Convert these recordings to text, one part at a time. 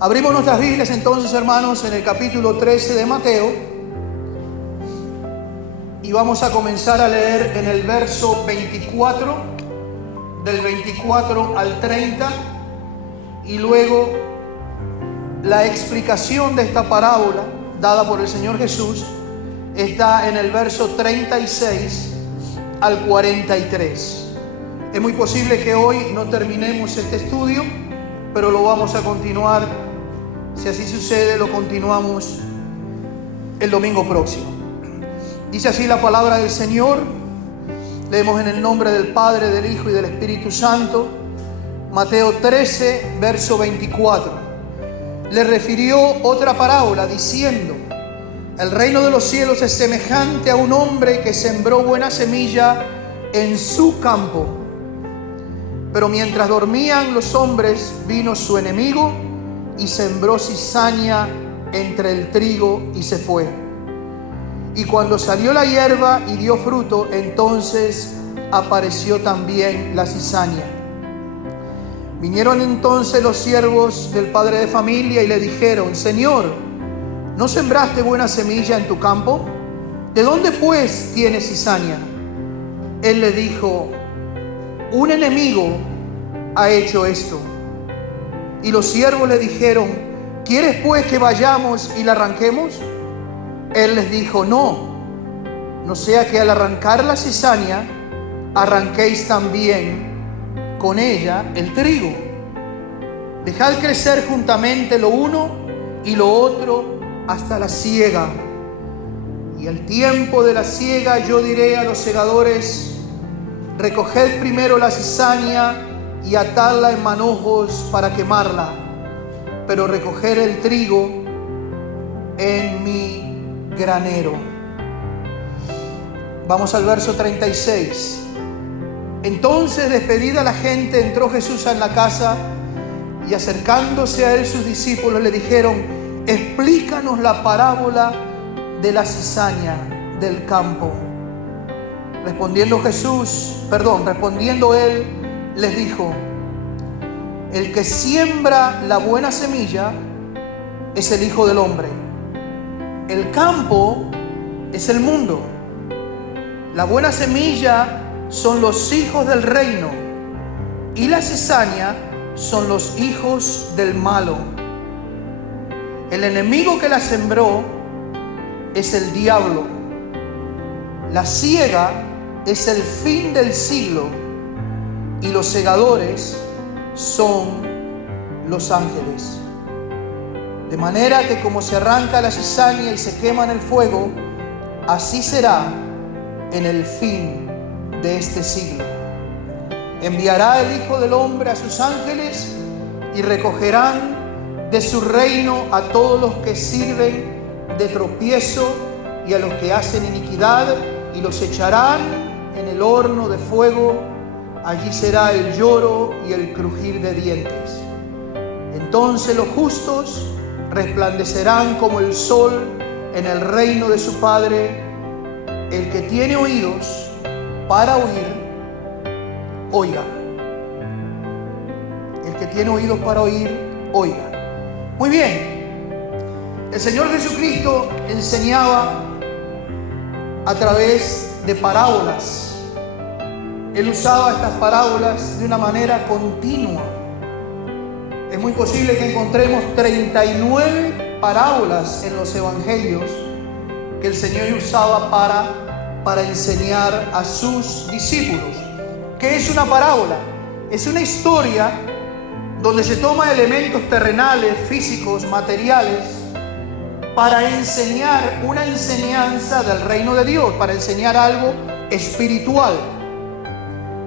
Abrimos nuestras Biblias entonces, hermanos, en el capítulo 13 de Mateo. Y vamos a comenzar a leer en el verso 24, del 24 al 30. Y luego la explicación de esta parábola dada por el Señor Jesús está en el verso 36 al 43. Es muy posible que hoy no terminemos este estudio, pero lo vamos a continuar. Si así sucede, lo continuamos el domingo próximo. Dice así la palabra del Señor. Leemos en el nombre del Padre, del Hijo y del Espíritu Santo. Mateo 13, verso 24. Le refirió otra parábola diciendo: el reino de los cielos es semejante a un hombre que sembró buena semilla en su campo. Pero mientras dormían los hombres, vino su enemigo y sembró cizaña entre el trigo y se fue. Y cuando salió la hierba y dio fruto, entonces apareció también la cizaña. Vinieron entonces los siervos del padre de familia y le dijeron: Señor, ¿no sembraste buena semilla en tu campo? ¿De dónde pues tienes cizaña? Él le dijo: un enemigo ha hecho esto. Y los siervos le dijeron: ¿quieres pues que vayamos y la arranquemos? Él les dijo: no sea que al arrancar la cizaña arranquéis también con ella el trigo. Dejad crecer juntamente lo uno y lo otro hasta la siega. Y al tiempo de la siega yo diré a los segadores: recoged primero la cizaña y atadla en manojos para quemarla, pero recoger el trigo en mi granero. Vamos al verso 36. Entonces, despedida la gente, entró Jesús en la casa, y acercándose a él sus discípulos le dijeron: explícanos la parábola de la cizaña del campo. Respondiendo él les dijo: el que siembra la buena semilla es el Hijo del Hombre. El campo es el mundo. La buena semilla son los hijos del reino, y la cizaña son los hijos del malo. El enemigo que la sembró es el diablo. La siega es el fin del siglo, y los segadores son los ángeles. De manera que como se arranca la cizaña y se quema en el fuego, así será en el fin de este siglo. Enviará el Hijo del Hombre a sus ángeles, y recogerán de su reino a todos los que sirven de tropiezo y a los que hacen iniquidad, y los echarán en el horno de fuego. Allí será el lloro y el crujir de dientes. Entonces los justos resplandecerán como el sol en el reino de su Padre. El que tiene oídos para oír, oiga. El que tiene oídos para oír, oiga. Muy bien. El Señor Jesucristo enseñaba a través de parábolas. Él usaba estas parábolas de una manera continua. Es muy posible que encontremos 39 parábolas en los evangelios que el Señor usaba para enseñar a sus discípulos. ¿Qué es una parábola? Es una historia donde se toma elementos terrenales, físicos, materiales, para enseñar una enseñanza del reino de Dios, para enseñar algo espiritual.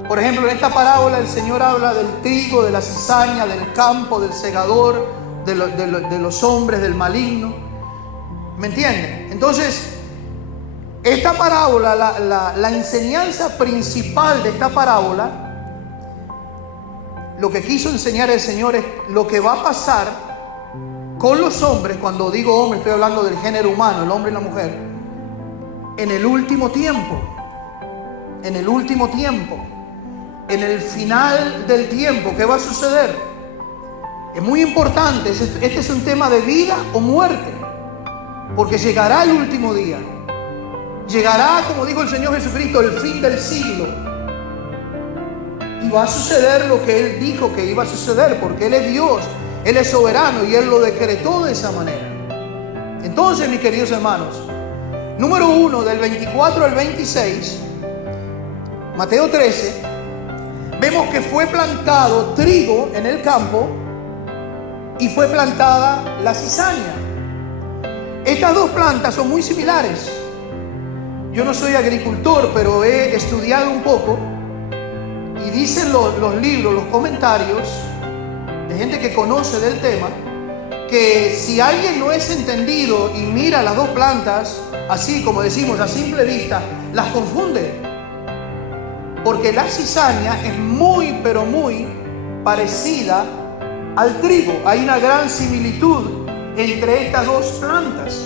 Por ejemplo, en esta parábola el Señor habla del trigo, de la cizaña, del campo, del segador, de los hombres, del maligno. ¿Me entienden? Entonces, esta parábola, la enseñanza principal de esta parábola, lo que quiso enseñar el Señor es lo que va a pasar con los hombres. Cuando digo hombre, estoy hablando del género humano, el hombre y la mujer, en el último tiempo. En el último tiempo. En el final del tiempo, ¿qué va a suceder? Es muy importante. Este es un tema de vida o muerte, porque llegará el último día. Llegará, como dijo el Señor Jesucristo, el fin del siglo. Y va a suceder lo que Él dijo que iba a suceder, porque Él es Dios, Él es soberano y Él lo decretó de esa manera. Entonces, mis queridos hermanos, número 1, del 24 al 26, Mateo 13, vemos que fue plantado trigo en el campo y fue plantada la cizaña. Estas dos plantas son muy similares. Yo no soy agricultor, pero he estudiado un poco y dicen los libros, los comentarios de gente que conoce del tema, que si alguien no es entendido y mira las dos plantas, así como decimos a simple vista, las confunde. Porque la cizaña es muy, pero muy parecida al trigo. Hay una gran similitud entre estas dos plantas.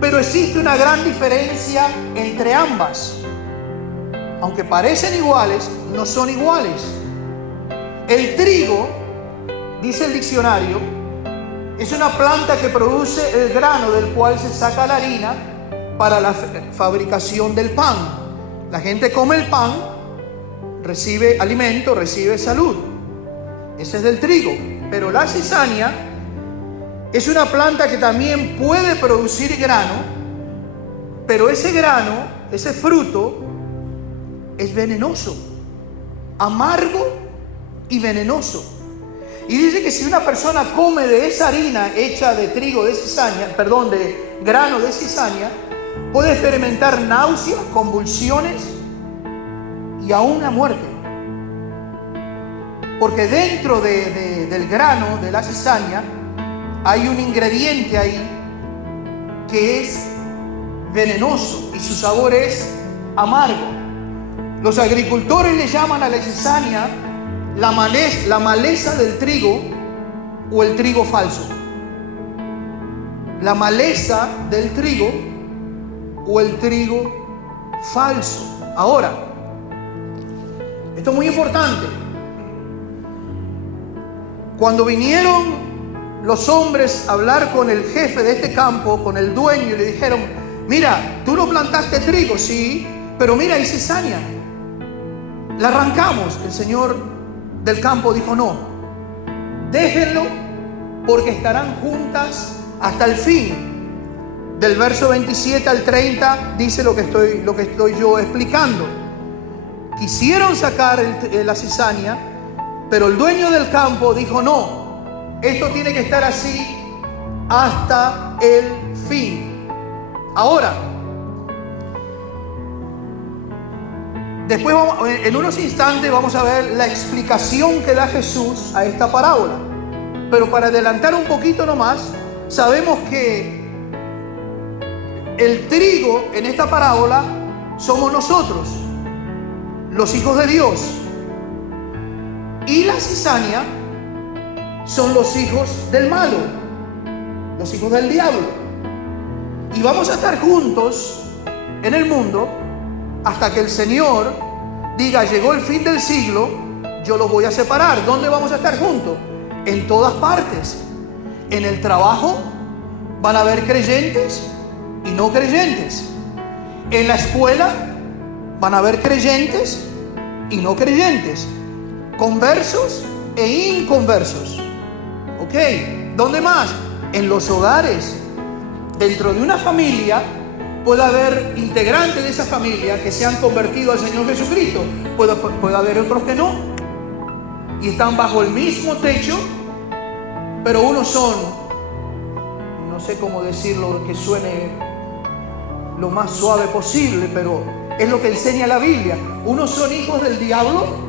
Pero existe una gran diferencia entre ambas. Aunque parecen iguales, no son iguales. El trigo, dice el diccionario, es una planta que produce el grano del cual se saca la harina para la fabricación del pan. La gente come el pan, recibe alimento, recibe salud. Ese es del trigo. Pero la cizaña es una planta que también puede producir grano, pero ese grano, ese fruto, es venenoso, amargo y venenoso. Y dice que si una persona come de esa harina hecha de trigo de cizaña, de grano de cizaña, puede experimentar náuseas, convulsiones y aún la muerte. Porque dentro del grano de la cizaña hay un ingrediente ahí que es venenoso y su sabor es amargo. Los agricultores le llaman a la cizaña la maleza del trigo o el trigo falso. La maleza del trigo o el trigo falso. Ahora, esto es muy importante. Cuando vinieron los hombres a hablar con el jefe de este campo, con el dueño, y le dijeron: mira, tú no plantaste trigo, sí, pero mira, hay cizaña, la arrancamos. El señor del campo dijo: no, déjenlo, porque estarán juntas hasta el fin. Del verso 27 al 30 dice lo que estoy yo explicando. Quisieron sacar la cizaña, pero el dueño del campo dijo: no, esto tiene que estar así hasta el fin. Ahora, después en unos instantes vamos a ver la explicación que da Jesús a esta parábola. Pero para adelantar un poquito nomás, sabemos que el trigo en esta parábola somos nosotros, los hijos de Dios. Y la cizaña son los hijos del malo, los hijos del diablo. Y vamos a estar juntos en el mundo hasta que el Señor diga: llegó el fin del siglo, yo los voy a separar. ¿Dónde vamos a estar juntos? En todas partes. En el trabajo van a haber creyentes y no creyentes. En la escuela van a haber creyentes y no creyentes, conversos e inconversos. ¿Ok? ¿Dónde más? En los hogares. Dentro de una familia puede haber integrantes de esa familia que se han convertido al Señor Jesucristo. Puede haber otros que no. Y están bajo el mismo techo, pero unos son, no sé cómo decirlo que suene lo más suave posible, pero es lo que enseña la Biblia. Unos son hijos del diablo.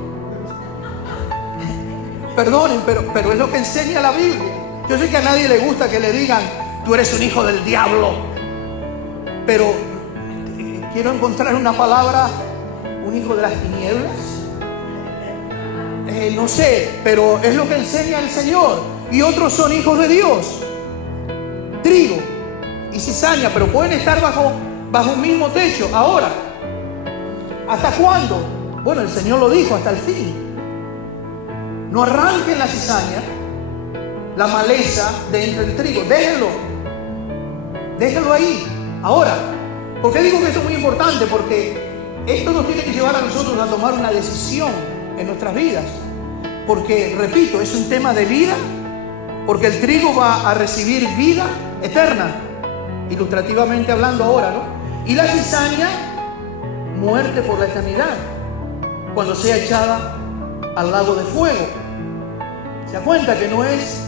Perdonen, pero es lo que enseña la Biblia. Yo sé que a nadie le gusta que le digan: tú eres un hijo del diablo. Pero quiero encontrar una palabra: un hijo de las tinieblas. No sé, pero es lo que enseña el Señor. Y otros son hijos de Dios. Trigo y cizaña, pero pueden estar bajo un mismo techo. Ahora, ¿hasta cuándo? Bueno, el Señor lo dijo: hasta el fin. No arranquen la cizaña la maleza de entre el trigo. Déjenlo ahí. Ahora, ¿por qué digo que esto es muy importante? Porque esto nos tiene que llevar a nosotros a tomar una decisión en nuestras vidas. Porque, repito, es un tema de vida, porque el trigo va a recibir vida eterna, ilustrativamente hablando ahora, ¿no? Y la cizaña, muerte por la eternidad, cuando sea echada al lago de fuego. Se da cuenta que no es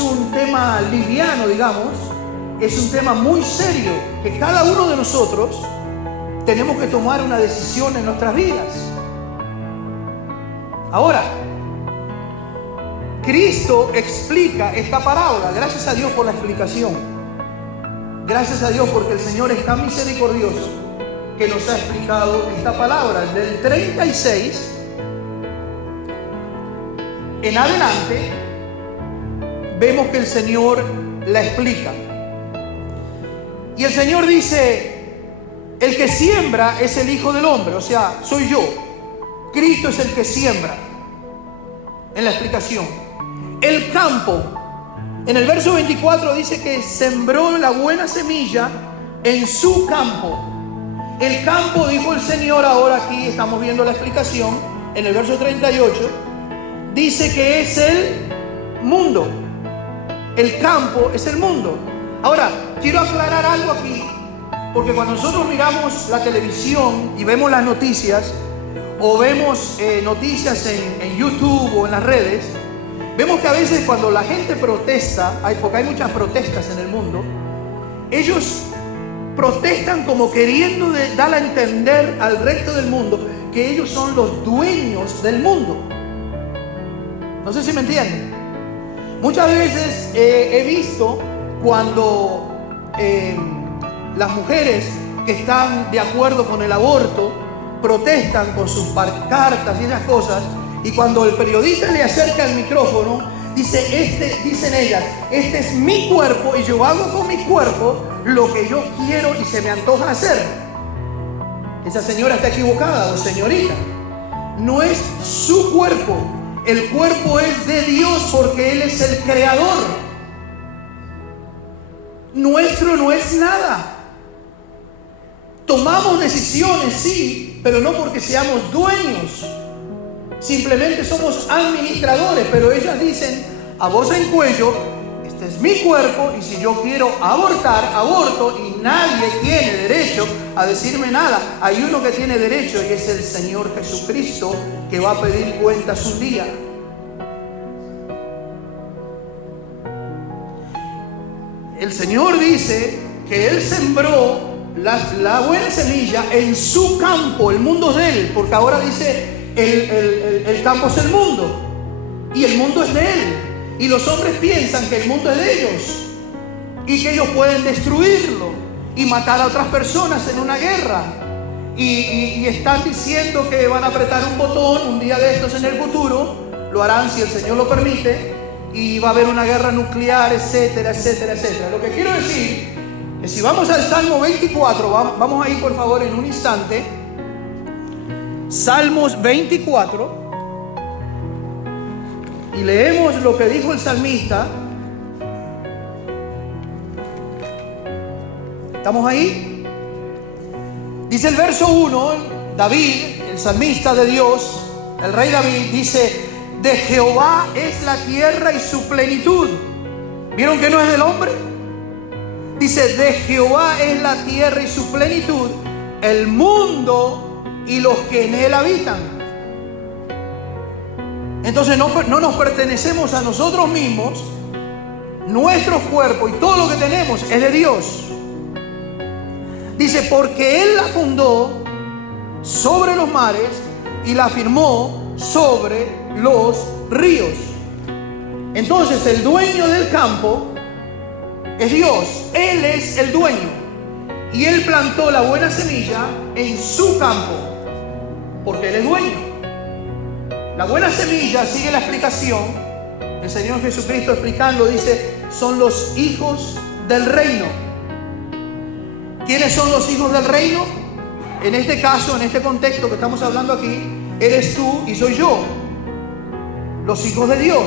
un tema liviano, digamos, es un tema muy serio, que cada uno de nosotros tenemos que tomar una decisión en nuestras vidas. Ahora, Cristo explica esta parábola. Gracias a Dios por la explicación. Gracias a Dios porque el Señor es tan misericordioso que nos ha explicado esta palabra. Del 36 en adelante vemos que el Señor la explica. Y el Señor dice: el que siembra es el Hijo del Hombre, o sea, soy yo. Cristo es el que siembra. En la explicación, el campo, en el verso 24 dice que sembró la buena semilla en su campo. El campo, dijo el Señor, ahora aquí estamos viendo la explicación, en el verso 38, dice que es el mundo. El campo es el mundo. Ahora, quiero aclarar algo aquí, porque cuando nosotros miramos la televisión y vemos las noticias, o vemos noticias en YouTube o en las redes, vemos que a veces cuando la gente protesta, porque hay muchas protestas en el mundo, ellos protestan como queriendo dar a entender al resto del mundo que ellos son los dueños del mundo. No sé si me entienden. Muchas veces he visto cuando las mujeres que están de acuerdo con el aborto protestan con sus pancartas y esas cosas, y cuando el periodista le acerca el micrófono, dicen ellas: este es mi cuerpo y yo hago con mi cuerpo lo que yo quiero y se me antoja hacer. Esa señora está equivocada, o señorita. No es su cuerpo. El cuerpo es de Dios porque Él es el creador. Nuestro no es nada. Tomamos decisiones, sí, pero no porque seamos dueños. Simplemente somos administradores, pero ellas dicen a voz en cuello: este es mi cuerpo y si yo quiero abortar, aborto, y nadie tiene derecho a decirme nada. Hay uno que tiene derecho y es el Señor Jesucristo, que va a pedir cuentas un día. El Señor dice que Él sembró la buena semilla en su campo. El mundo es de Él, porque ahora dice el campo es el mundo y el mundo es de Él, y los hombres piensan que el mundo es de ellos y que ellos pueden destruirlo y matar a otras personas en una guerra, y están diciendo que van a apretar un botón un día de estos en el futuro. Lo harán si el Señor lo permite, y va a haber una guerra nuclear, etcétera, etcétera, etcétera. Lo que quiero decir que si vamos al Salmo 24, vamos ahí por favor en un instante. Salmos 24, y leemos lo que dijo el salmista. ¿Estamos ahí? Dice el verso 1, David, el salmista de Dios, el rey David, dice: de Jehová es la tierra y su plenitud. ¿Vieron que no es del hombre? Dice: de Jehová es la tierra y su plenitud, el mundo y los que en él habitan. Entonces no nos pertenecemos a nosotros mismos. Nuestro cuerpo y todo lo que tenemos es de Dios. Dice: porque Él la fundó sobre los mares y la firmó sobre los ríos. Entonces el dueño del campo es Dios. Él es el dueño, y Él plantó la buena semilla en su campo porque Él es dueño. La buena semilla, sigue la explicación, el Señor Jesucristo explicando, dice: son los hijos del reino. ¿Quiénes son los hijos del reino? En este caso, en este contexto que estamos hablando aquí, eres tú y soy yo, los hijos de Dios.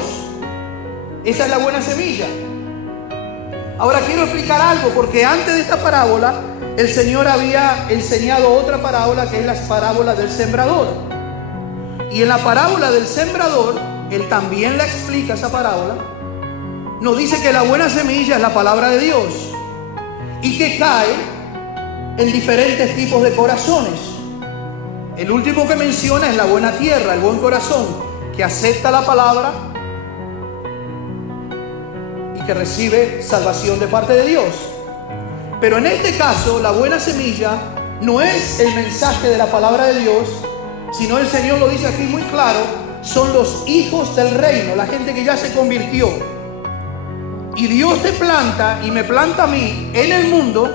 Esa es la buena semilla. Ahora quiero explicar algo, porque antes de esta parábola el Señor había enseñado otra parábola, que es la parábola del sembrador. Y en la parábola del sembrador, Él también la explica, esa parábola. Nos dice que la buena semilla es la palabra de Dios y que cae en diferentes tipos de corazones. El último que menciona es la buena tierra, el buen corazón, que acepta la palabra y que recibe salvación de parte de Dios. Pero en este caso, la buena semilla no es el mensaje de la palabra de Dios, sino el Señor lo dice aquí muy claro, son los hijos del reino, la gente que ya se convirtió. Y Dios te planta y me planta a mí en el mundo,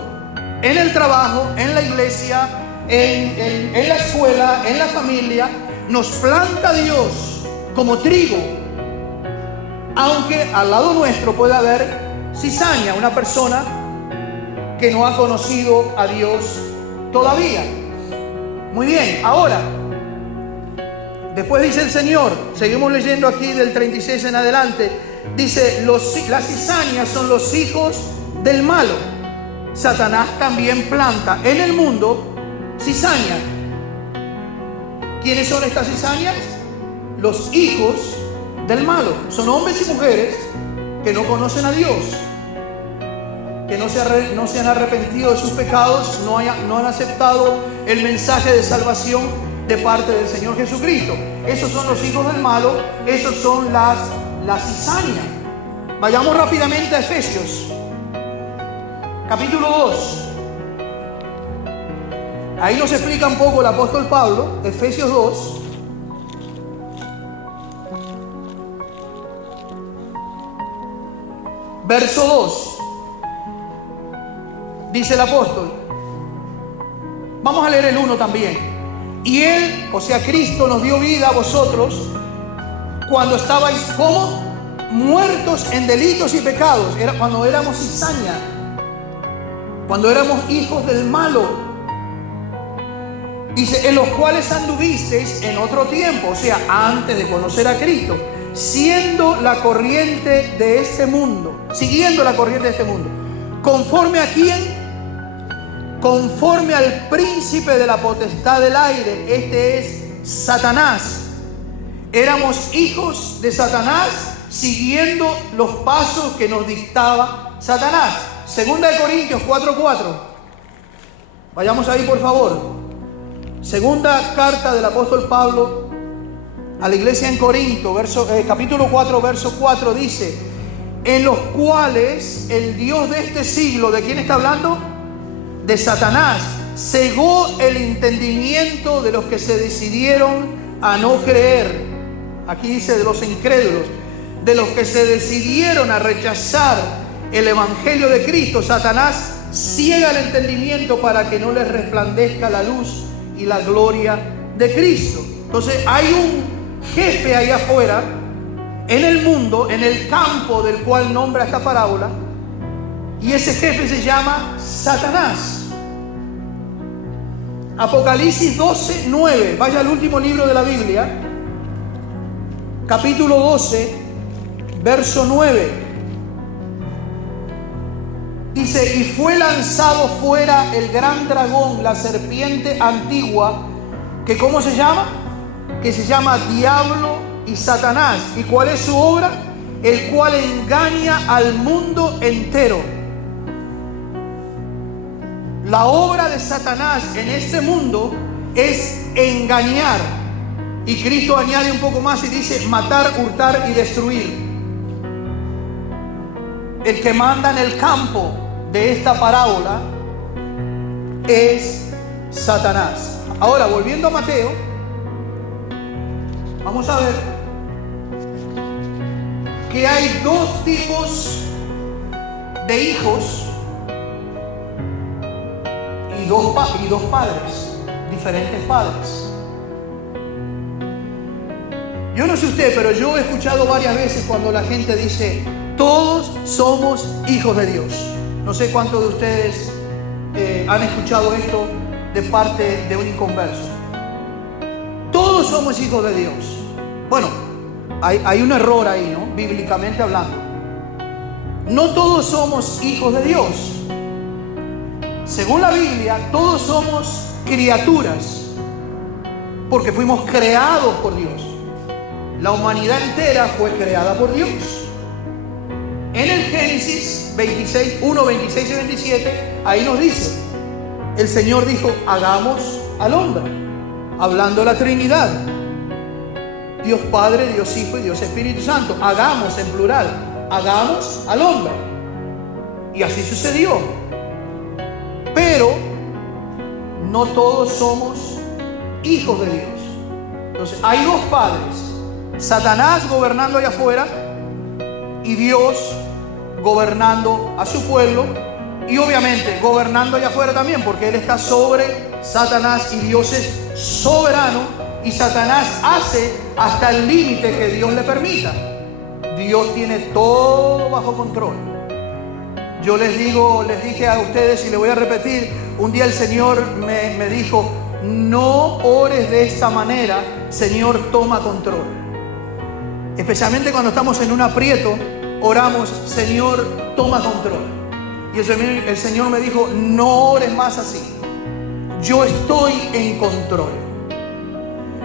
en el trabajo, en la iglesia, en la escuela, en la familia. Nos planta Dios como trigo, aunque al lado nuestro puede haber cizaña, una persona que no ha conocido a Dios todavía. Muy bien, ahora, después dice el Señor, seguimos leyendo aquí del 36 en adelante, dice, las cizañas son los hijos del malo. Satanás también planta en el mundo cizaña. ¿Quiénes son estas cizañas? Los hijos del malo. Son hombres y mujeres que no conocen a Dios, que no se han arrepentido de sus pecados, no han aceptado el mensaje de salvación de parte del Señor Jesucristo. Esos son los hijos del malo, esos son las cizañas. Vayamos rápidamente a Efesios, capítulo 2. Ahí nos explica un poco el apóstol Pablo, Efesios 2. Verso 2. Dice el apóstol. Vamos a leer el 1 también. Y Él, o sea Cristo, nos dio vida a vosotros cuando estabais como muertos en delitos y pecados. Era cuando éramos cizaña, cuando éramos hijos del malo. Dice, en los cuales anduvisteis en otro tiempo, o sea, antes de conocer a Cristo, siendo la corriente de este mundo, siguiendo la corriente de este mundo. ¿Conforme a quién? Conforme al príncipe de la potestad del aire, este es Satanás. Éramos hijos de Satanás, siguiendo los pasos que nos dictaba Satanás. Segunda de Corintios 4:4. Vayamos ahí, por favor. Segunda carta del apóstol Pablo a la iglesia en Corinto, capítulo 4, verso 4, dice, en los cuales el Dios de este siglo, ¿de quién está hablando? De Satanás, cegó el entendimiento de los que se decidieron a no creer. Aquí dice de los incrédulos, de los que se decidieron a rechazar el evangelio de Cristo. Satanás ciega el entendimiento para que no les resplandezca la luz y la gloria de Cristo. Entonces hay un jefe ahí afuera, en el mundo, en el campo del cual nombra esta parábola, y ese jefe se llama Satanás. Apocalipsis 12:9. Vaya al último libro de la Biblia, capítulo 12, verso 9. Dice, y fue lanzado fuera el gran dragón, la serpiente antigua, que ¿cómo se llama? Que se llama Diablo y Satanás. ¿Y cuál es su obra? El cual engaña al mundo entero. La obra de Satanás en este mundo es engañar. Y Cristo añade un poco más y dice, matar, hurtar y destruir. El que manda en el campo de esta parábola es Satanás. Ahora, volviendo a Mateo, vamos a ver que hay dos tipos de hijos y dos padres, diferentes padres. Yo no sé usted, pero yo he escuchado varias veces cuando la gente dice, todos somos hijos de Dios. No sé cuántos de ustedes han escuchado esto de parte de un inconverso. Todos somos hijos de Dios. Bueno, hay un error ahí, ¿no? Bíblicamente hablando. no todos somos hijos de Dios. Según la Biblia, todos somos criaturas, porque fuimos creados por Dios. La humanidad entera fue creada por Dios. En el Génesis 26, 1, 26 y 27, ahí nos dice, el Señor dijo, hagamos al hombre, hablando la Trinidad, Dios Padre, Dios Hijo y Dios Espíritu Santo. Hagamos en plural, hagamos al hombre. Y así sucedió. Pero no todos somos hijos de Dios. Entonces hay dos padres: Satanás gobernando allá afuera y Dios gobernando a su pueblo, y obviamente gobernando allá afuera también, porque Él está sobre Satanás y Dios es soberano, y Satanás hace hasta el límite que Dios le permita. Dios tiene todo bajo control. Yo les dije a ustedes y les voy a repetir, un día el Señor me dijo, no ores de esta manera, Señor, toma control. Especialmente cuando estamos en un aprieto, oramos, Señor, toma control. Y el Señor me dijo, no ores más así. Yo estoy en control.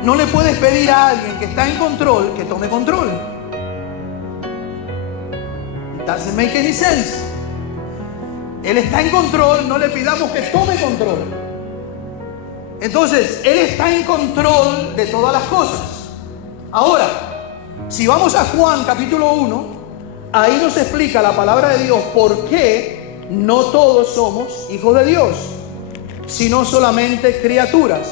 No le puedes pedir a alguien que está en control que tome control. It doesn't make any sense. Él está en control, no le pidamos que tome control. Entonces, Él está en control de todas las cosas. Ahora, si vamos a Juan capítulo 1, ahí nos explica la palabra de Dios por qué no todos somos hijos de Dios, sino solamente criaturas.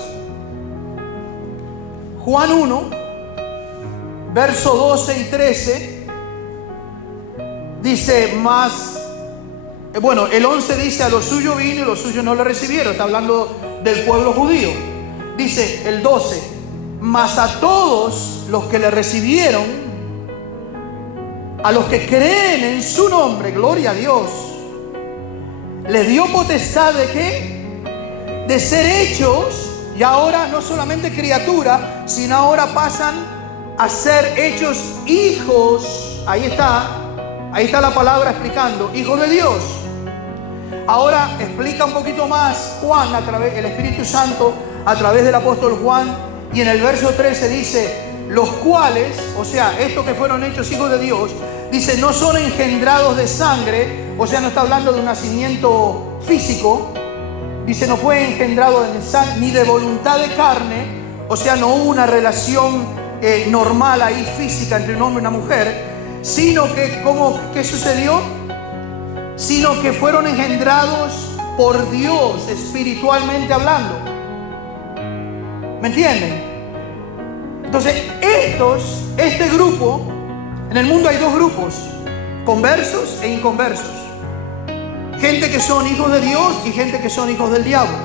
Juan 1, verso 12 y 13, dice el 11 dice, a lo suyo vino y los suyos no le recibieron. Está hablando del pueblo judío. Dice el 12, mas a todos los que le recibieron, a los que creen en su nombre, gloria a Dios, les dio potestad de ¿qué? De ser hechos, y ahora no solamente criatura, sino ahora pasan a ser hechos hijos. Ahí está la palabra explicando, hijos de Dios. Ahora explica un poquito más Juan, el Espíritu Santo, a través del apóstol Juan, y en el verso 13 dice, los cuales, o sea, estos que fueron hechos hijos de Dios, dice, no son engendrados de sangre, o sea, no está hablando de un nacimiento físico, dice, no fue engendrado de sangre, ni de voluntad de carne, o sea, no hubo una relación normal ahí física entre un hombre y una mujer, sino que, ¿qué sucedió? Sino que fueron engendrados por Dios, espiritualmente hablando. ¿Me entienden? Entonces, este grupo, en el mundo hay dos grupos, conversos e inconversos. Gente que son hijos de Dios y gente que son hijos del diablo.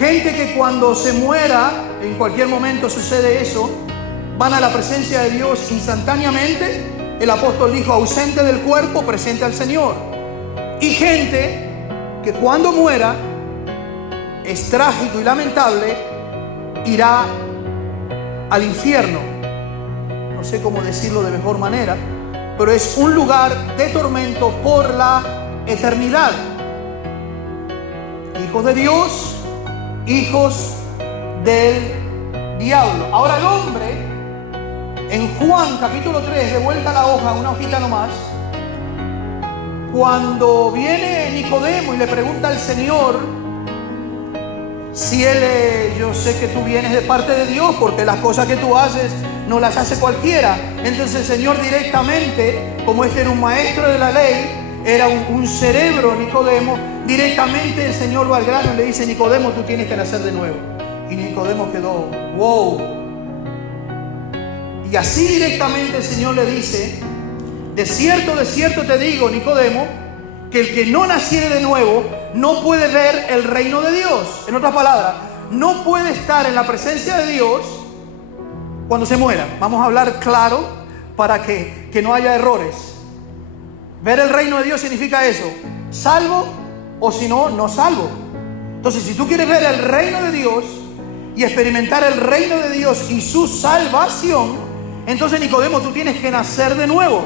Gente que cuando se muera, en cualquier momento sucede eso, van a la presencia de Dios instantáneamente. El apóstol dijo, ausente del cuerpo, presente al Señor. Y gente que cuando muera, es trágico y lamentable, irá al infierno. No sé cómo decirlo de mejor manera, pero es un lugar de tormento por la eternidad. Hijos de Dios, hijos del diablo. Ahora el hombre, en Juan capítulo 3, de vuelta a la hoja, una hojita nomás, cuando viene Nicodemo y le pregunta al Señor si yo sé que tú vienes de parte de Dios, porque las cosas que tú haces no las hace cualquiera. Entonces el Señor directamente, como este era un maestro de la ley, era un cerebro Nicodemo, directamente el Señor va al grano y le dice, Nicodemo, tú tienes que nacer de nuevo. Y Nicodemo quedó, wow. Y así directamente el Señor le dice, de cierto te digo, Nicodemo, que el que no naciere de nuevo no puede ver el reino de Dios. En otras palabras, no puede estar en la presencia de Dios cuando se muera. Vamos a hablar claro para que no haya errores. Ver el reino de Dios significa eso, salvo o si no, no salvo. Entonces, si tú quieres ver el reino de Dios y experimentar el reino de Dios y su salvación, entonces Nicodemo, tú tienes que nacer de nuevo.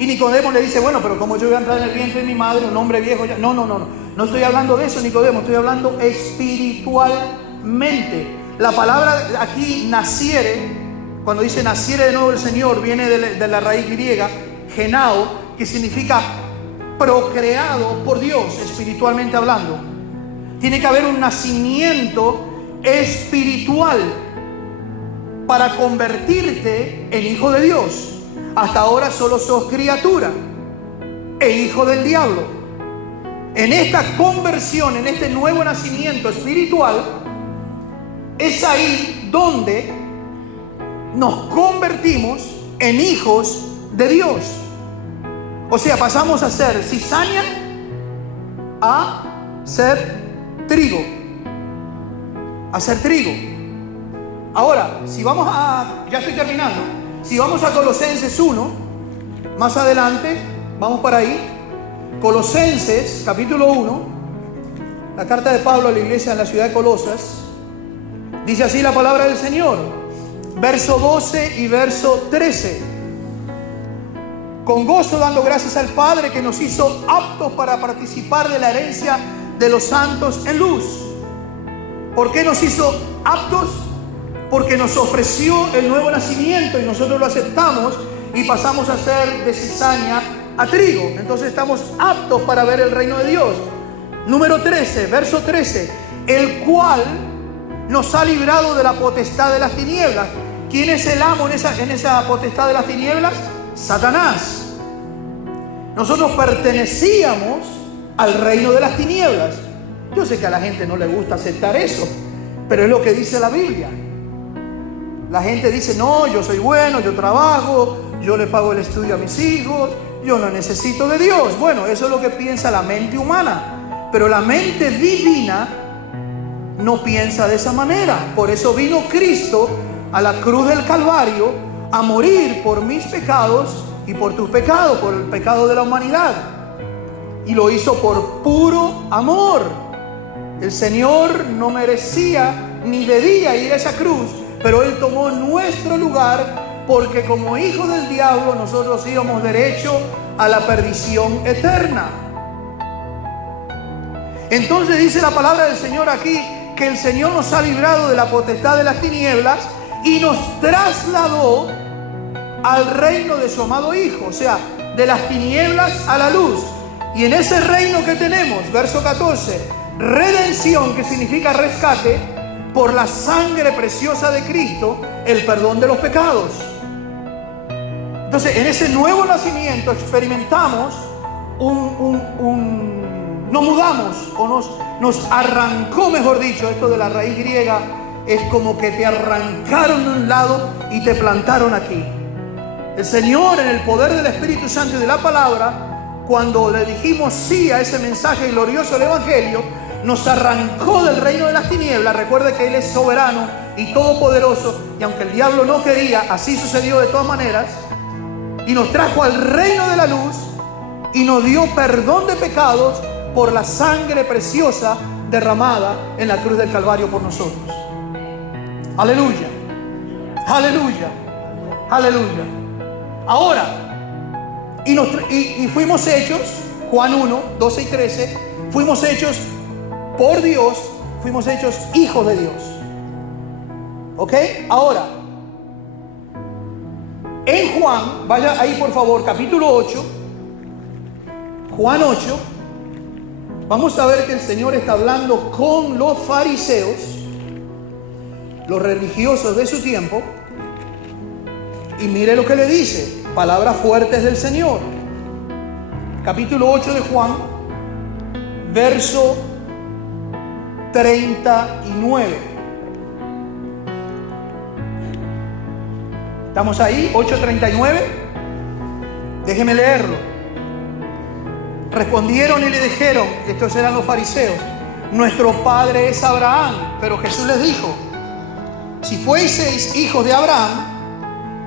Y Nicodemo le dice, bueno, pero ¿cómo yo voy a entrar en el vientre de mi madre, un hombre viejo ya? No, no estoy hablando de eso, Nicodemo, estoy hablando espiritualmente. La palabra aquí naciere, cuando dice naciere de nuevo el Señor, viene de la raíz griega, genao, que significa procreado por Dios, espiritualmente hablando. Tiene que haber un nacimiento espiritual para convertirte en hijo de Dios. Hasta ahora solo sos criatura e hijo del diablo. En esta conversión, en este nuevo nacimiento espiritual, es ahí donde nos convertimos en hijos de Dios. O sea, pasamos a ser cizaña a ser trigo. A ser trigo. Ahora, si vamos a... Ya estoy terminando. Si vamos a Colosenses 1, más adelante, vamos para ahí. Colosenses, capítulo 1, la carta de Pablo a la iglesia en la ciudad de Colosas. Dice así la palabra del Señor, verso 12 y verso 13. Con gozo dando gracias al Padre que nos hizo aptos para participar de la herencia de los santos en luz. ¿Por qué nos hizo aptos? Porque nos ofreció el nuevo nacimiento y nosotros lo aceptamos y pasamos a ser de cizaña a trigo. Entonces estamos aptos para ver el reino de Dios. Número 13, verso 13. El cual nos ha librado de la potestad de las tinieblas. ¿Quién es el amo en esa potestad de las tinieblas? Satanás. Nosotros pertenecíamos al reino de las tinieblas. Yo sé que a la gente no le gusta aceptar eso, pero es lo que dice la Biblia. La gente dice, no, yo soy bueno, yo trabajo, yo le pago el estudio a mis hijos, yo no necesito de Dios. Bueno, eso es lo que piensa la mente humana, pero la mente divina no piensa de esa manera. Por eso vino Cristo a la cruz del Calvario a morir por mis pecados y por tus pecados, por el pecado de la humanidad. Y lo hizo por puro amor. El Señor no merecía ni debía ir a esa cruz, pero Él tomó nuestro lugar porque como hijos del diablo nosotros íbamos derecho a la perdición eterna. Entonces dice la palabra del Señor aquí que el Señor nos ha librado de la potestad de las tinieblas y nos trasladó al reino de su amado Hijo, o sea, de las tinieblas a la luz. Y en ese reino que tenemos, verso 14, redención, que significa rescate, por la sangre preciosa de Cristo, el perdón de los pecados. Entonces, en ese nuevo nacimiento experimentamos nos mudamos, o nos arrancó, mejor dicho, esto de la raíz griega, es como que te arrancaron de un lado y te plantaron aquí. El Señor, en el poder del Espíritu Santo y de la palabra, cuando le dijimos sí a ese mensaje glorioso del Evangelio, nos arrancó del reino de las tinieblas. Recuerde que Él es soberano y todopoderoso, y aunque el diablo no quería, así sucedió de todas maneras, y nos trajo al reino de la luz y nos dio perdón de pecados por la sangre preciosa derramada en la cruz del Calvario por nosotros. Aleluya, aleluya, aleluya. Ahora, y fuimos hechos, Juan 1, 12 y 13, fuimos hechos por Dios, fuimos hechos hijos de Dios. ¿Ok? Ahora, en Juan, vaya ahí por favor, capítulo 8, Juan 8, vamos a ver que el Señor está hablando con los fariseos, los religiosos de su tiempo, y mire lo que le dice, palabras fuertes del Señor. Capítulo 8 de Juan, verso 39. ¿Estamos ahí? 8:39. Déjeme leerlo. Respondieron y le dijeron, estos eran los fariseos, nuestro padre es Abraham. Pero Jesús les dijo, si fueseis hijos de Abraham,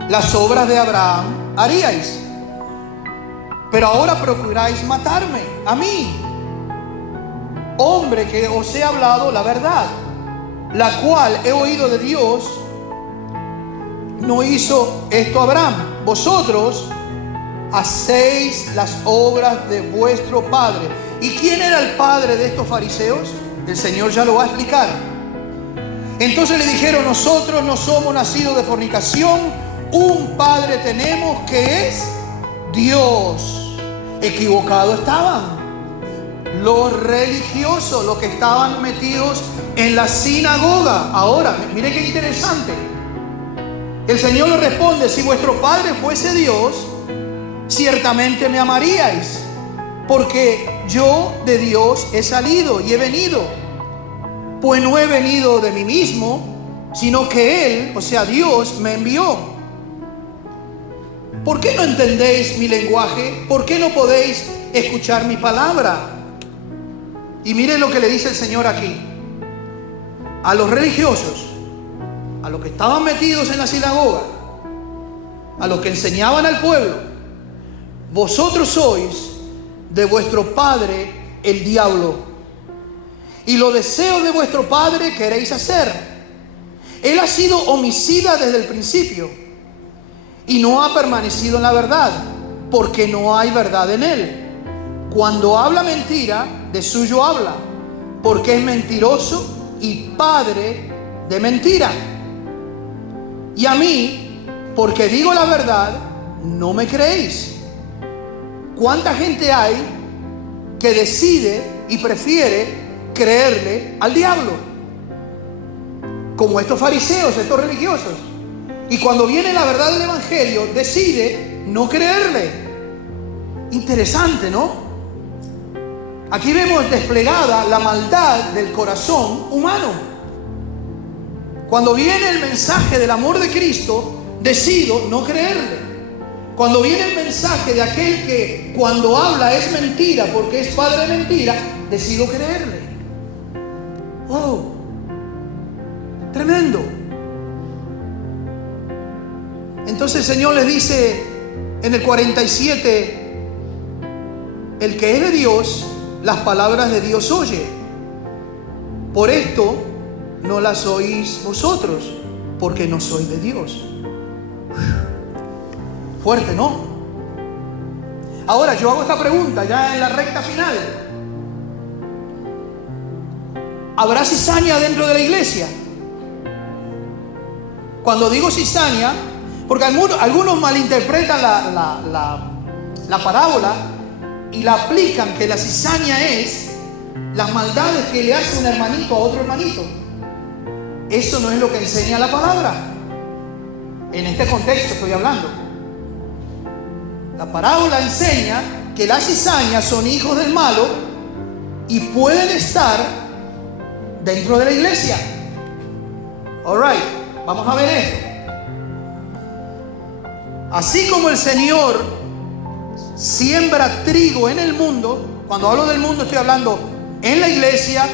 las obras de Abraham haríais. Pero ahora procuráis matarme, a mí, hombre que os he hablado la verdad, la cual he oído de Dios. No hizo esto Abraham. Vosotros hacéis las obras de vuestro padre. ¿Y quién era el padre de estos fariseos? El Señor ya lo va a explicar. Entonces le dijeron: nosotros no somos nacidos de fornicación, un padre tenemos que es Dios. Equivocados estaban los religiosos, los que estaban metidos en la sinagoga. Ahora, mire qué interesante. El Señor le responde: si vuestro padre fuese Dios, ciertamente me amaríais, porque yo de Dios he salido y he venido. Pues no he venido de mí mismo, sino que Él, o sea Dios, me envió. ¿Por qué no entendéis mi lenguaje? ¿Por qué no podéis escuchar mi palabra? Y miren lo que le dice el Señor aquí a los religiosos, a los que estaban metidos en la sinagoga, a los que enseñaban al pueblo: vosotros sois de vuestro padre el diablo, y los deseos de vuestro padre queréis hacer. Él ha sido homicida desde el principio y no ha permanecido en la verdad, porque no hay verdad en él. Cuando habla mentira, de suyo habla, porque es mentiroso y padre de mentira. Y a mí, porque digo la verdad, no me creéis. ¿Cuánta gente hay que decide y prefiere creerle al diablo? Como estos fariseos, estos religiosos. Y cuando viene la verdad del evangelio, decide no creerle. Interesante, ¿no? Aquí vemos desplegada la maldad del corazón humano. Cuando viene el mensaje del amor de Cristo, decido no creerle. Cuando viene el mensaje de aquel que cuando habla es mentira porque es padre de mentira, decido creerle. ¡Oh! Tremendo. Entonces el Señor les dice en el 47: el que es de Dios, las palabras de Dios oye. Por esto no las oís vosotros, porque no soy de Dios. Fuerte, ¿no? Ahora yo hago esta pregunta ya en la recta final: ¿habrá cizaña dentro de la iglesia? Cuando digo cizaña, porque algunos malinterpretan la parábola y la aplican que la cizaña es las maldades que le hace un hermanito a otro hermanito. Eso no es lo que enseña la palabra. En este contexto estoy hablando. La parábola enseña que las cizañas son hijos del malo y pueden estar dentro de la iglesia. Alright, vamos a ver esto. Así como el Señor siembra trigo en el mundo, cuando hablo del mundo estoy hablando en la iglesia,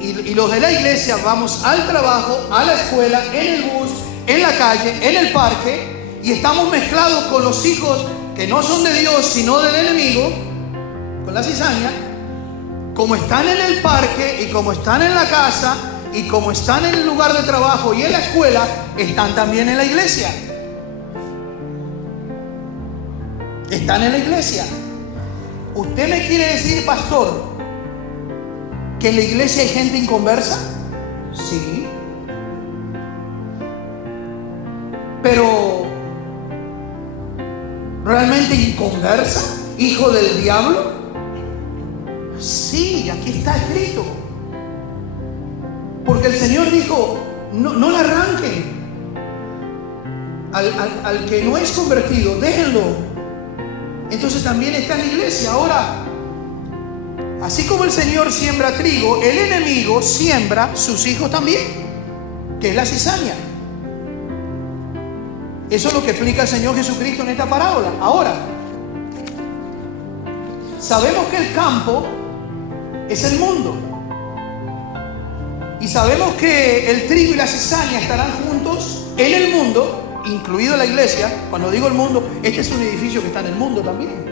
y los de la iglesia vamos al trabajo, a la escuela, en el bus, en la calle, en el parque, y estamos mezclados con los hijos que no son de Dios sino del enemigo, con la cizaña. Como están en el parque y como están en la casa y como están en el lugar de trabajo y en la escuela, están también en la iglesia. Están en la iglesia. ¿Usted me quiere decir, pastor, que en la iglesia hay gente inconversa? Sí. Pero ¿realmente inconversa? ¿Hijo del diablo? Sí, aquí está escrito. Porque el Señor dijo: no la arranquen. Al que no es convertido, déjenlo. Entonces también está en la iglesia. Ahora, así como el Señor siembra trigo, el enemigo siembra sus hijos también, que es la cizaña. Eso es lo que explica el Señor Jesucristo en esta parábola. Ahora, sabemos que el campo es el mundo. Y sabemos que el trigo y la cizaña estarán juntos en el mundo, incluido la iglesia. Cuando digo el mundo, este es un edificio que está en el mundo también.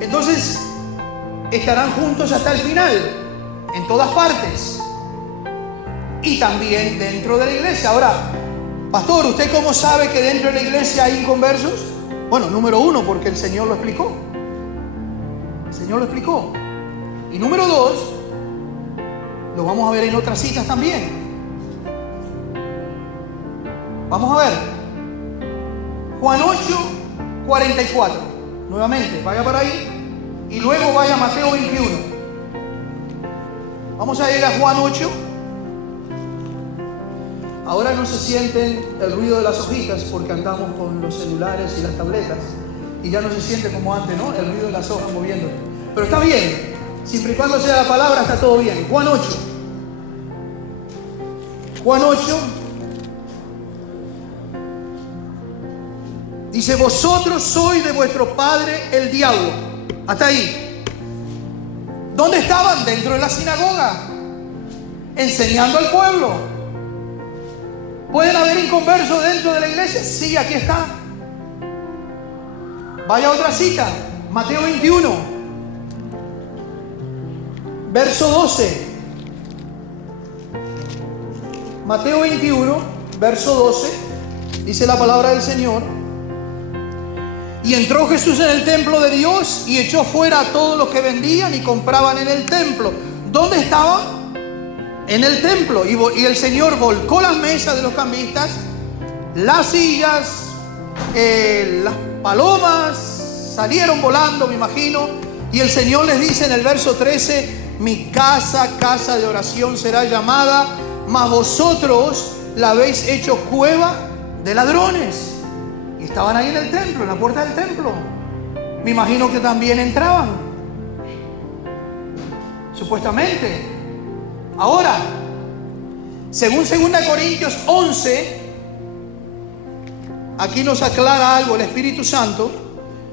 Entonces, estarán juntos hasta el final, en todas partes. Y también dentro de la iglesia. Ahora, pastor, ¿usted cómo sabe que dentro de la iglesia hay inconversos? Bueno, número uno, porque el Señor lo explicó. El Señor lo explicó. Y número dos, lo vamos a ver en otras citas también. Vamos a ver. Juan 8, 44. Nuevamente, vaya para ahí. Y luego vaya a Mateo 21. Vamos a ir a Juan 8. Ahora no se sienten el ruido de las hojitas porque andamos con los celulares y las tabletas. Y ya no se siente como antes, ¿no? El ruido de las hojas moviendo. Pero está bien. Siempre y cuando sea la palabra, está todo bien. Juan 8. Juan 8. Dice, vosotros sois de vuestro padre el diablo. Hasta ahí. ¿Dónde estaban? Dentro de la sinagoga. Enseñando al pueblo. ¿Pueden haber inconversos dentro de la iglesia? Sí, aquí está. Vaya a otra cita. Mateo 21. Verso 12. Mateo 21, verso 12. Dice la palabra del Señor. Y entró Jesús en el templo de Dios y echó fuera a todos los que vendían y compraban en el templo. ¿Dónde estaban? En el templo. Y el Señor volcó las mesas de los cambistas, las sillas, las palomas salieron volando, me imagino. Y el Señor les dice en el verso 13: mi casa, casa de oración será llamada, mas vosotros la habéis hecho cueva de ladrones. Y estaban ahí en el templo, en la puerta del templo. Me imagino que también entraban, supuestamente. Ahora, según 2 Corintios 11, aquí nos aclara algo el Espíritu Santo.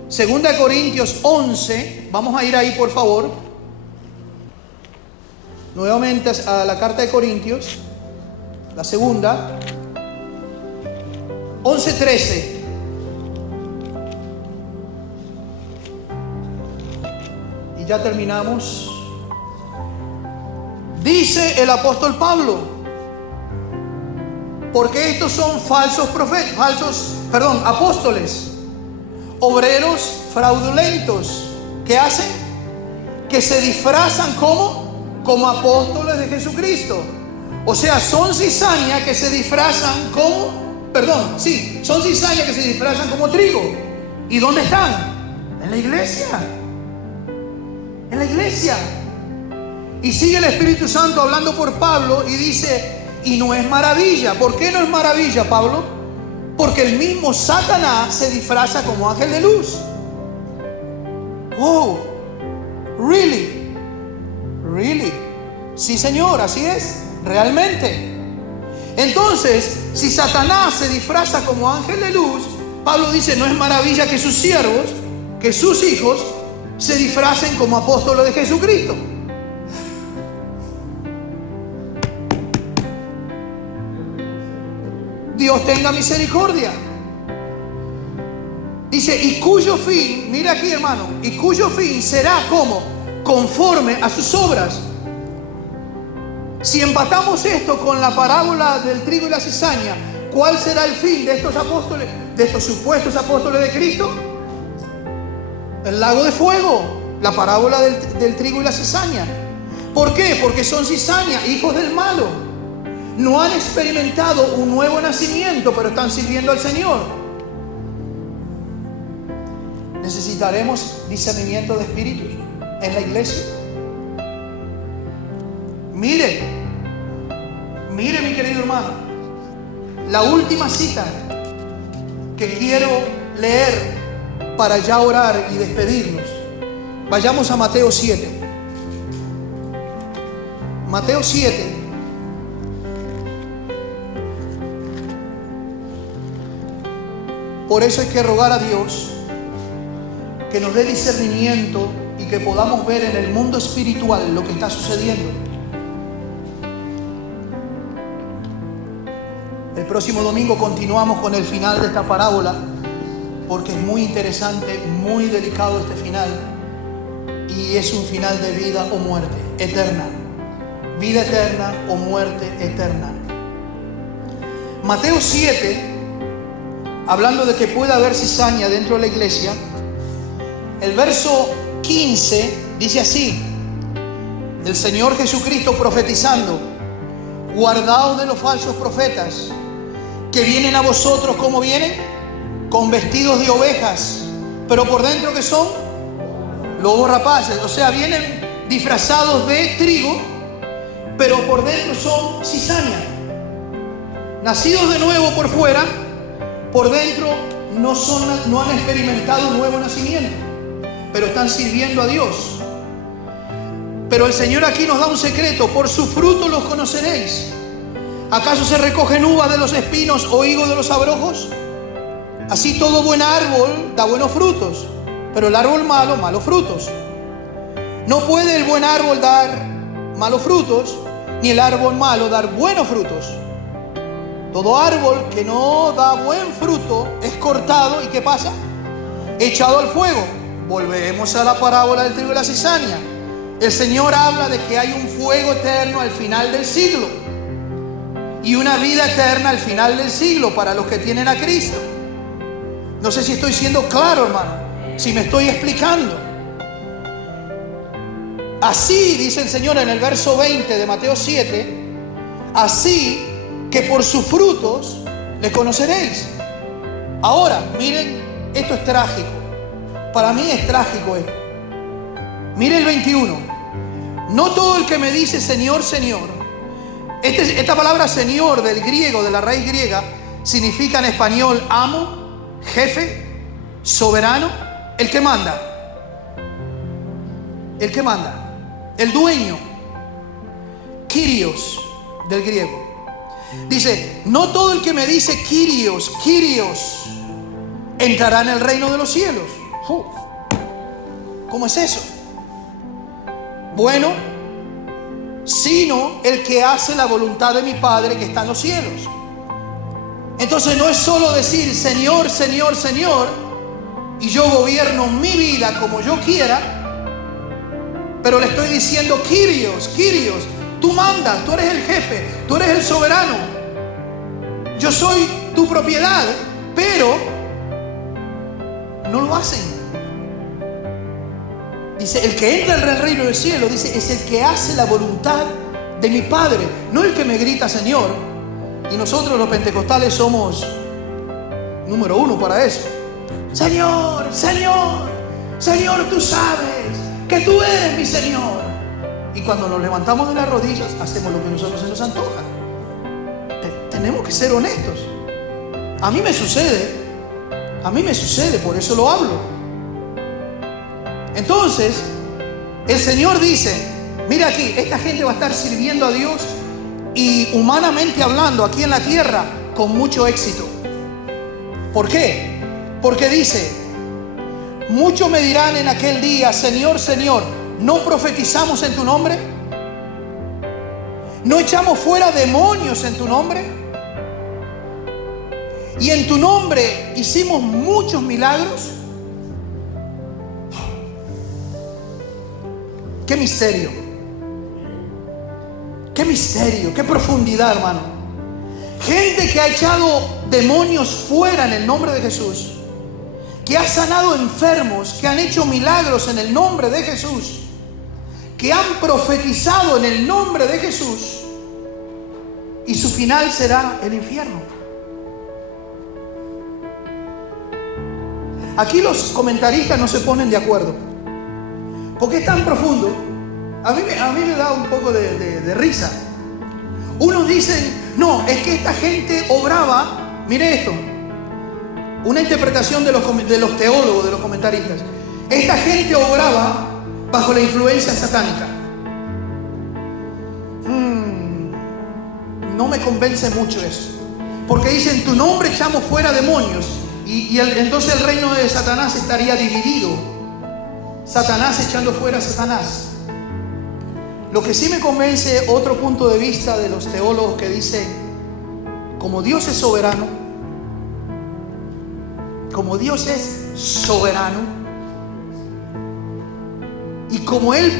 2 Corintios 11, vamos a ir ahí por favor. Nuevamente a la carta de Corintios, la segunda. 11:13. Y ya terminamos. Dice el apóstol Pablo, porque estos son falsos apóstoles, obreros fraudulentos, ¿qué hacen? Que se disfrazan como apóstoles de Jesucristo. O sea, son cizaña que se disfrazan son cizaña que se disfrazan como trigo. ¿Y dónde están? En la iglesia. En la iglesia. Y sigue el Espíritu Santo hablando por Pablo y dice, y no es maravilla. ¿Por qué no es maravilla, Pablo? Porque el mismo Satanás se disfraza como ángel de luz. Wow, really, really. Sí, Señor, así es, realmente. Entonces, si Satanás se disfraza como ángel de luz, Pablo dice, no es maravilla que sus siervos, que sus hijos se disfracen como apóstoles de Jesucristo. Dios tenga misericordia. Dice, y cuyo fin, mira aquí hermano, y cuyo fin será como conforme a sus obras. Si empatamos esto con la parábola del trigo y la cizaña, ¿cuál será el fin de estos apóstoles, de estos supuestos apóstoles de Cristo? El lago de fuego, la parábola del trigo y la cizaña. ¿Por qué? Porque son cizaña, hijos del malo. No han experimentado un nuevo nacimiento, pero están sirviendo al Señor. Necesitaremos discernimiento de espíritus en la iglesia. Mire mi querido hermano, la última cita que quiero leer para ya orar y despedirnos. Vayamos a Mateo 7. Mateo 7. Por eso hay que rogar a Dios que nos dé discernimiento y que podamos ver en el mundo espiritual lo que está sucediendo. El próximo domingo continuamos con el final de esta parábola, porque es muy interesante, muy delicado este final, y es un final de vida o muerte eterna. Vida eterna o muerte eterna. Mateo 7, hablando de que pueda haber cizaña dentro de la iglesia, el verso 15 dice así: el Señor Jesucristo profetizando: guardaos de los falsos profetas, que vienen a vosotros, ¿cómo vienen? Con vestidos de ovejas, pero por dentro, ¿qué son? Lobos rapaces. O sea, vienen disfrazados de trigo, pero por dentro son cizaña. Nacidos de nuevo por fuera, por dentro no han experimentado un nuevo nacimiento, pero están sirviendo a Dios. Pero el Señor aquí nos da un secreto: por su fruto los conoceréis. ¿Acaso se recogen uvas de los espinos o higos de los abrojos? Así todo buen árbol da buenos frutos, pero el árbol malo, malos frutos. No puede el buen árbol dar malos frutos, ni el árbol malo dar buenos frutos. Todo árbol que no da buen fruto es cortado, ¿y qué pasa? Echado al fuego. Volvemos a la parábola del trigo y la cizaña. El Señor habla de que hay un fuego eterno al final del siglo y una vida eterna al final del siglo para los que tienen a Cristo. No sé si estoy siendo claro, hermano, si me estoy explicando. Así dice el Señor en el verso 20 de Mateo 7: así que por sus frutos les conoceréis. Ahora, miren, esto es trágico. Para mí es trágico esto. Mire el 21. No todo el que me dice Señor, Señor. Esta palabra Señor del griego, de la raíz griega, significa en español amo, jefe, soberano, el que manda. El que manda, el dueño. Kyrios del griego. Dice, no todo el que me dice Kyrios, Kyrios, entrará en el reino de los cielos. ¿Cómo es eso? Bueno, sino el que hace la voluntad de mi Padre que está en los cielos. Entonces no es solo decir Señor, Señor, Señor, y yo gobierno mi vida como yo quiera, pero le estoy diciendo Kyrios, Kyrios, tú mandas, tú eres el jefe, tú eres el soberano, yo soy tu propiedad, pero no lo hacen. Dice, el que entra en el reino del cielo, dice, es el que hace la voluntad de mi Padre, no el que me grita Señor. Y nosotros los pentecostales somos número uno para eso. Señor, Señor, Señor, tú sabes que tú eres mi Señor. Y cuando nos levantamos de las rodillas, hacemos lo que a nosotros se nos antoja. Tenemos que ser honestos. A mí me sucede, por eso lo hablo. Entonces, el Señor dice, mira aquí, esta gente va a estar sirviendo a Dios y humanamente hablando aquí en la tierra con mucho éxito. ¿Por qué? Porque dice, muchos me dirán en aquel día, Señor, Señor, ¿no profetizamos en tu nombre? ¿No echamos fuera demonios en tu nombre? ¿Y en tu nombre hicimos muchos milagros? ¡Qué misterio! ¡Qué misterio! ¡Qué profundidad, hermano! Gente que ha echado demonios fuera en el nombre de Jesús, que ha sanado enfermos, que han hecho milagros en el nombre de Jesús, que han profetizado en el nombre de Jesús, y su final será el infierno. Aquí los comentaristas no se ponen de acuerdo, porque es tan profundo. A mí me da un poco de risa. Unos dicen, no, es que esta gente obraba, mire esto, una interpretación de los teólogos, de los comentaristas. Esta gente obraba bajo la influencia satánica. No me convence mucho eso, porque dicen, en tu nombre echamos fuera demonios, y entonces el reino de Satanás estaría dividido. Satanás echando fuera a Satanás. Lo que sí me convence, otro punto de vista de los teólogos que dicen, como Dios es soberano, y como Él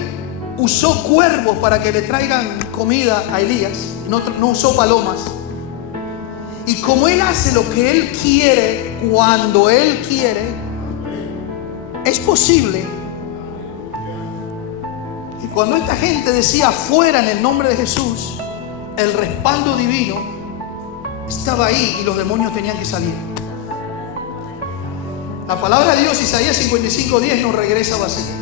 usó cuervos para que le traigan comida a Elías, no usó palomas, Y como Él hace lo que Él quiere, cuando Él quiere, es posible que cuando esta gente decía fuera en el nombre de Jesús, el respaldo divino estaba ahí y los demonios tenían que salir. La palabra de Dios, Isaías 55:10, no regresa vacía.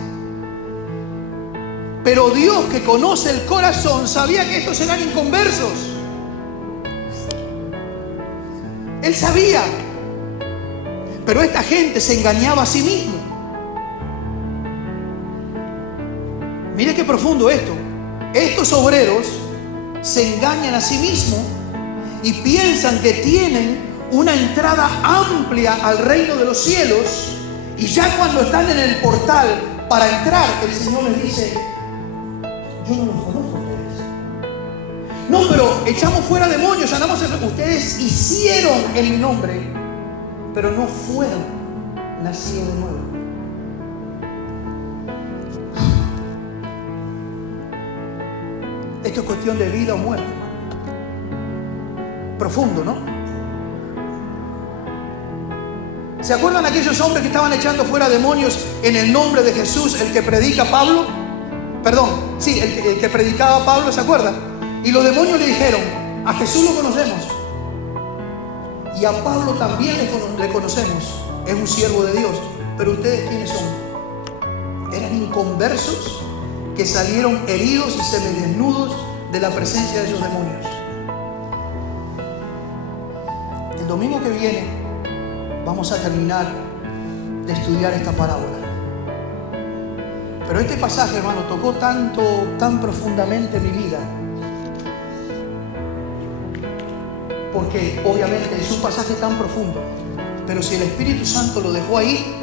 Pero Dios, que conoce el corazón, sabía que estos eran inconversos. Él sabía. Pero esta gente se engañaba a sí mismo. Mire qué profundo esto. Estos obreros se engañan a sí mismos y piensan que tienen una entrada amplia al reino de los cielos, y ya cuando están en el portal para entrar, el Señor les dice: yo no los conozco a ustedes. No, pero echamos fuera demonios, sanamos. Ustedes hicieron en mi nombre, pero no fueron nacidos de nuevo. Esto es cuestión de vida o muerte. Profundo, ¿no? ¿Se acuerdan aquellos hombres que estaban echando fuera demonios en el nombre de Jesús, el que predica Pablo? Perdón, sí, el que predicaba Pablo, ¿se acuerdan? Y los demonios le dijeron: a Jesús lo conocemos y a Pablo también le conocemos, es un siervo de Dios. Pero ustedes, ¿quiénes son? Eran inconversos que salieron heridos y semidesnudos de la presencia de esos demonios. El domingo que viene vamos a terminar de estudiar esta parábola. Pero este pasaje, hermano, tocó tan profundamente mi vida, porque obviamente es un pasaje tan profundo, pero si el Espíritu Santo lo dejó ahí,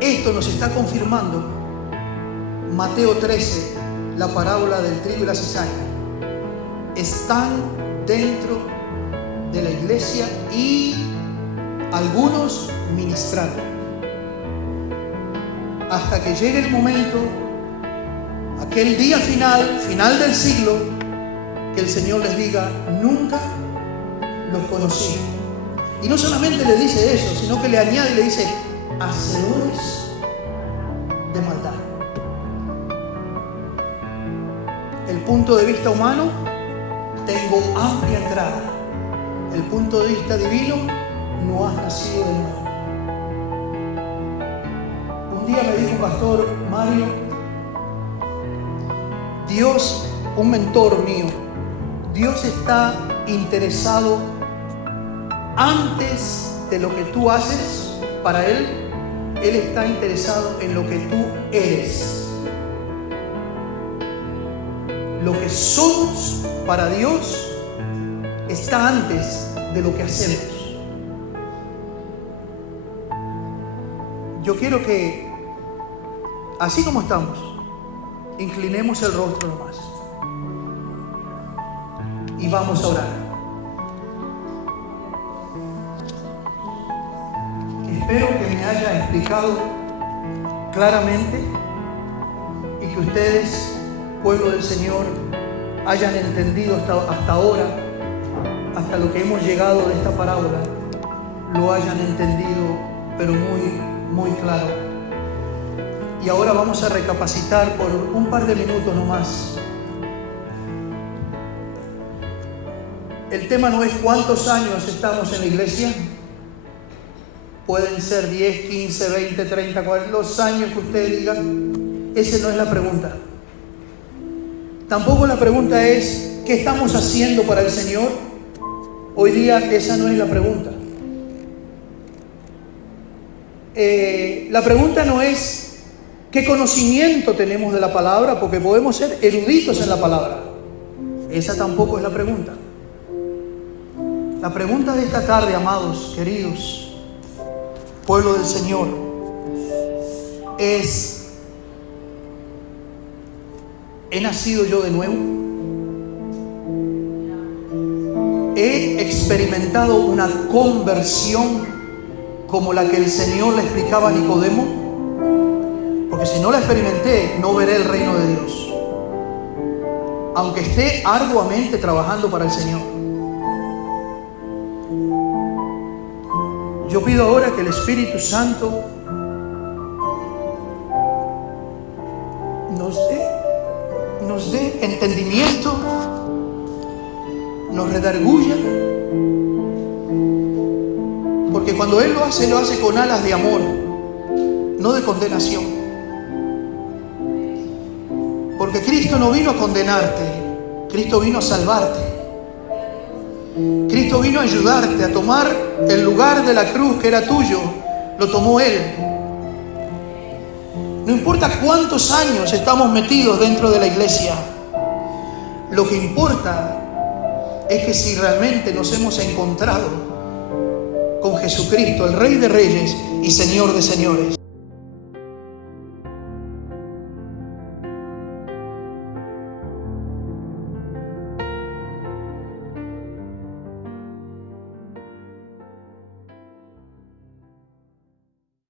esto nos está confirmando Mateo 13, la parábola del trigo y la cizaña. Están dentro de la iglesia y algunos ministrando, hasta que llegue el momento, aquel día final del siglo, que el Señor les diga: nunca los conocí. Y no solamente le dice eso, sino que le añade y le dice: hacedores de maldad. El punto de vista humano, tengo amplia entrada. El punto de vista divino, no has nacido de nuevo. Un día me dijo pastor Mario, Dios, un mentor mío, Dios está interesado antes de lo que tú haces para Él. Él está interesado en lo que tú eres. Lo que somos para Dios está antes de lo que hacemos. Yo quiero que, así como estamos, inclinemos el rostro nomás y vamos a orar. Espero que me haya explicado claramente y que ustedes, pueblo del Señor, hayan entendido hasta ahora, hasta lo que hemos llegado de esta parábola, lo hayan entendido, pero muy claro. Y ahora vamos a recapacitar por un par de minutos nomás. El tema no es cuántos años estamos en la iglesia. Pueden ser 10, 15, 20, 30, 40, los años que usted diga. Esa no es la pregunta. Tampoco la pregunta es ¿qué estamos haciendo para el Señor? Hoy día esa no es la pregunta. La pregunta no es qué conocimiento tenemos de la palabra, porque podemos ser eruditos en la palabra. Esa tampoco es la pregunta. La pregunta de esta tarde, amados, queridos, pueblo del Señor, es: ¿he nacido yo de nuevo? ¿He experimentado una conversión como la que el Señor le explicaba a Nicodemo? Porque si no la experimenté, no veré el reino de Dios, aunque esté arduamente trabajando para el Señor. Yo pido ahora que el Espíritu Santo nos dé entendimiento, nos redarguya, porque cuando Él lo hace con alas de amor, no de condenación. Porque Cristo no vino a condenarte, Cristo vino a salvarte. Cristo vino a ayudarte a tomar el lugar de la cruz que era tuyo, lo tomó Él. No importa cuántos años estamos metidos dentro de la iglesia, lo que importa es que si realmente nos hemos encontrado con Jesucristo, el Rey de Reyes y Señor de Señores.